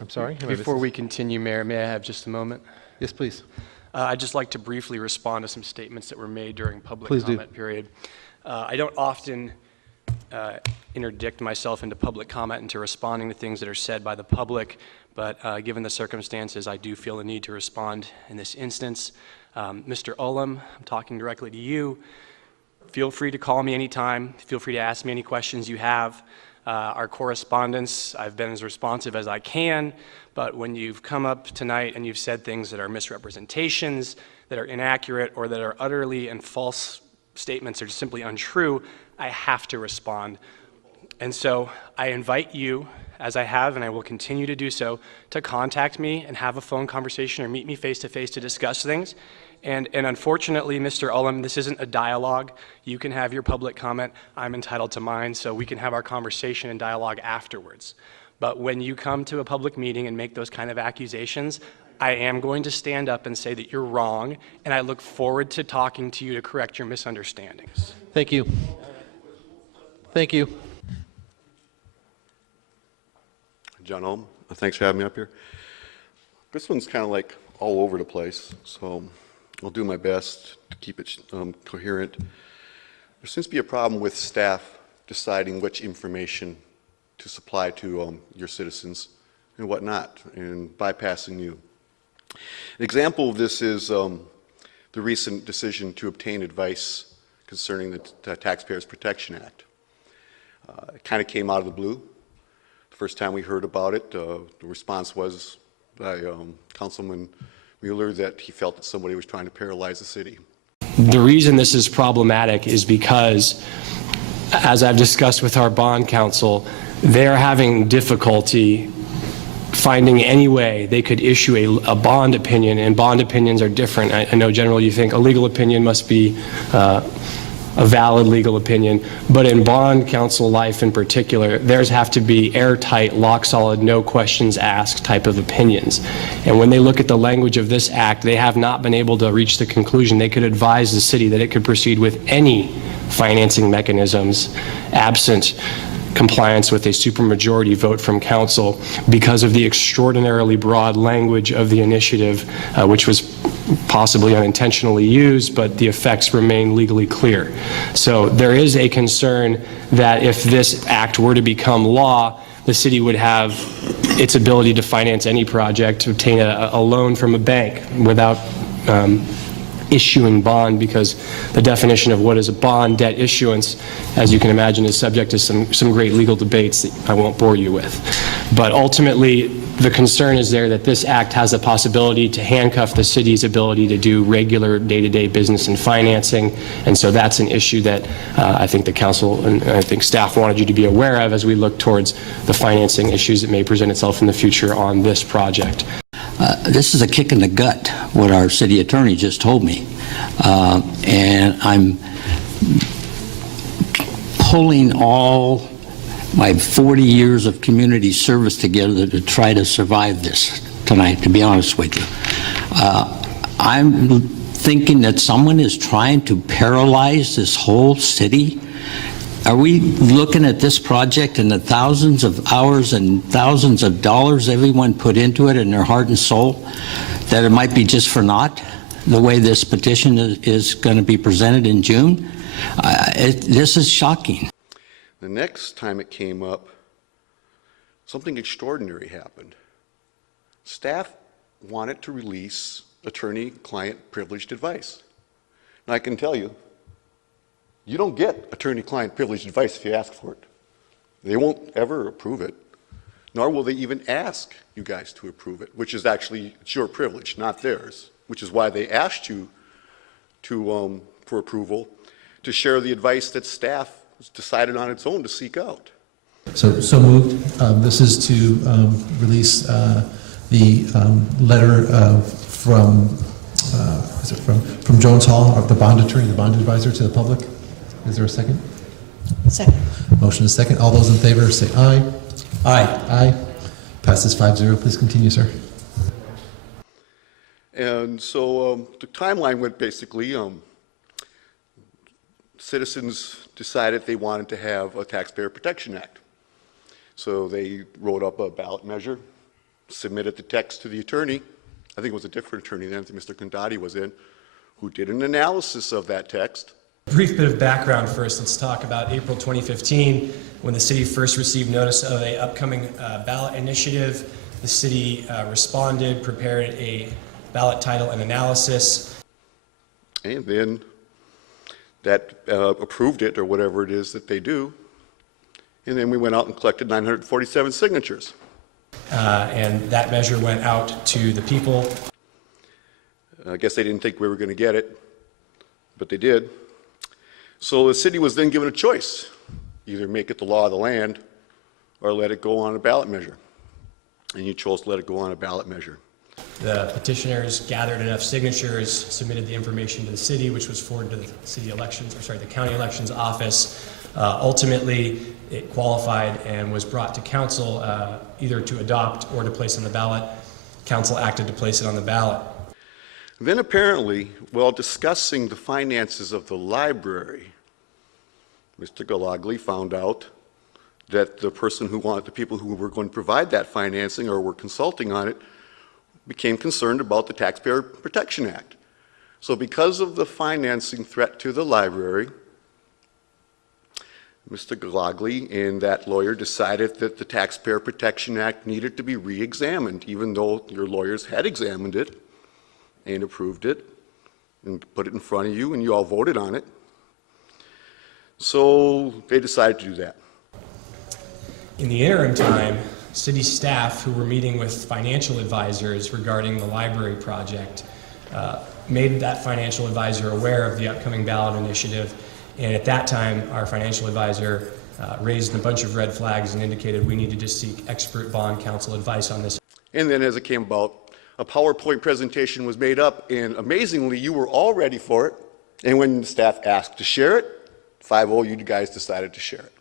I'm sorry? Before we continue, Mayor, may I have just a moment? Yes, please. I'd just like to briefly respond to some statements that were made during public Please do. comment period. I don't often interdict myself into public comment, into responding to things that are said by the public, but given the circumstances, I do feel the need to respond in this instance. Mr. Ullem, I'm talking directly to you. Feel free to call me anytime. Feel free to ask me any questions you have. Our correspondence, I've been as responsive as I can, but when you've come up tonight and you've said things that are misrepresentations, that are inaccurate, or that are utterly and false statements or simply untrue, I have to respond. And so I invite you, as I have and I will continue to do so, to contact me and have a phone conversation or meet me face-to-face to discuss things. And unfortunately, Mr. Ullem, this isn't a dialogue. You can have your public comment. I'm entitled to mine, so we can have our conversation and dialogue afterwards. But when you come to a public meeting and make those kind of accusations, I am going to stand up and say that you're wrong, and I look forward to talking to you to correct your misunderstandings. Thank you. Thank you. John Ullem, thanks for having me up here. This one's kind of like all over the place, so I'll do my best to keep it coherent. There seems to be a problem with staff deciding which information to supply to your citizens and what not, and bypassing you. An example of this is the recent decision to obtain advice concerning the Taxpayers Protection Act. It kind of came out of the blue. The first time we heard about it, the response was by Councilman Mueller that he felt that somebody was trying to paralyze the city. The reason this is problematic is because, as I've discussed with our bond counsel, they're having difficulty finding any way they could issue a bond opinion, and bond opinions are different. I know generally you think a legal opinion must be a valid legal opinion, but in bond counsel life in particular, theirs have to be airtight, lock solid, no questions asked type of opinions. And when they look at the language of this act, they have not been able to reach the conclusion they could advise the city that it could proceed with any financing mechanisms absent compliance with a supermajority vote from council because of the extraordinarily broad language of the initiative, which was possibly unintentionally used, but the effects remain legally clear. So there is a concern that if this act were to become law, the city would have its ability to finance any project, to obtain a loan from a bank without issuing bond, because the definition of what is a bond debt issuance, as you can imagine, is subject to some great legal debates that I won't bore you with. But ultimately, the concern is there that this act has the possibility to handcuff the city's ability to do regular day-to-day business and financing, and so that's an issue that I think the council and I think staff wanted you to be aware of as we look towards the financing issues that may present itself in the future on this project. This is a kick in the gut, what our city attorney just told me. And I'm pulling all my 40 years of community service together to try to survive this tonight, to be honest with you. I'm thinking that someone is trying to paralyze this whole city. Are we looking at this project and the thousands of hours and thousands of dollars everyone put into it in their heart and soul, that it might be just for naught, the way this petition is going to be presented in June? This is shocking. The next time it came up, something extraordinary happened. Staff wanted to release attorney-client privileged advice. And I can tell you, you don't get attorney-client privileged advice if you ask for it. They won't ever approve it, nor will they even ask you guys to approve it, which is actually, it's your privilege, not theirs, which is why they asked you to, for approval, to share the advice that staff decided on its own to seek out. So moved. This is to release the letter from Jones Hall, the bond attorney, the bond advisor, to the public. Is there a second? Second. Motion is second. All those in favor say aye. Aye. Aye. Passes 5-0. Please continue, sir. And so the timeline went basically, citizens decided they wanted to have a Taxpayer Protection Act. So they wrote up a ballot measure, submitted the text to the attorney. I think it was a different attorney then, Mr. Condotti was in, who did an analysis of that text. Brief bit of background first. Let's talk about April 2015, when the city first received notice of an upcoming ballot initiative. The city responded, prepared a ballot title and analysis. And then that approved it, or whatever it is that they do. And then we went out and collected 947 signatures. And that measure went out to the people. I guess they didn't think we were going to get it, but they did. So the city was then given a choice, either make it the law of the land or let it go on a ballot measure. And you chose to let it go on a ballot measure. The petitioners gathered enough signatures, submitted the information to the city, which was forwarded to the the county elections office. Ultimately, it qualified and was brought to council either to adopt or to place on the ballot. Council acted to place it on the ballot. Then apparently, while discussing the finances of the library, Mr. Galagli found out that the people who were going to provide that financing or were consulting on it became concerned about the Taxpayer Protection Act. So because of the financing threat to the library, Mr. Galagli and that lawyer decided that the Taxpayer Protection Act needed to be re-examined, even though your lawyers had examined it and approved it and put it in front of you and you all voted on it. So they decided to do that. In the interim time, city staff who were meeting with financial advisors regarding the library project made that financial advisor aware of the upcoming ballot initiative. And at that time, our financial advisor raised a bunch of red flags and indicated we needed to seek expert bond counsel advice on this. And then as it came about, a PowerPoint presentation was made up, and amazingly, you were all ready for it. And when the staff asked to share it, 5-0, you guys decided to share it.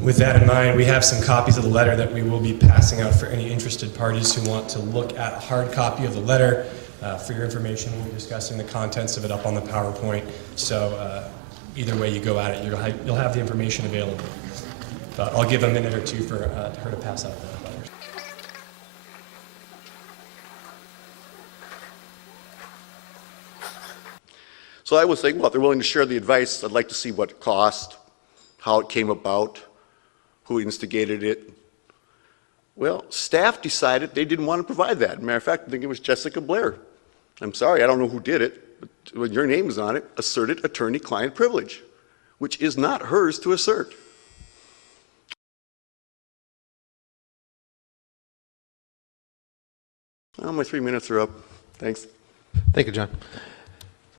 With that in mind, we have some copies of the letter that we will be passing out for any interested parties who want to look at a hard copy of the letter. For your information, we'll be discussing the contents of it up on the PowerPoint. So either way you go at it, you'll have the information available. But I'll give a minute or two for her to pass out the letters. So I was thinking, well, if they're willing to share the advice, I'd like to see what it cost, how it came about, who instigated it. Well, staff decided they didn't want to provide that. Matter of fact, I think it was Jessica Blair. I'm sorry, I don't know who did it, but when your name is on it, asserted attorney-client privilege, which is not hers to assert. Well, my 3 minutes are up. Thanks. Thank you, John.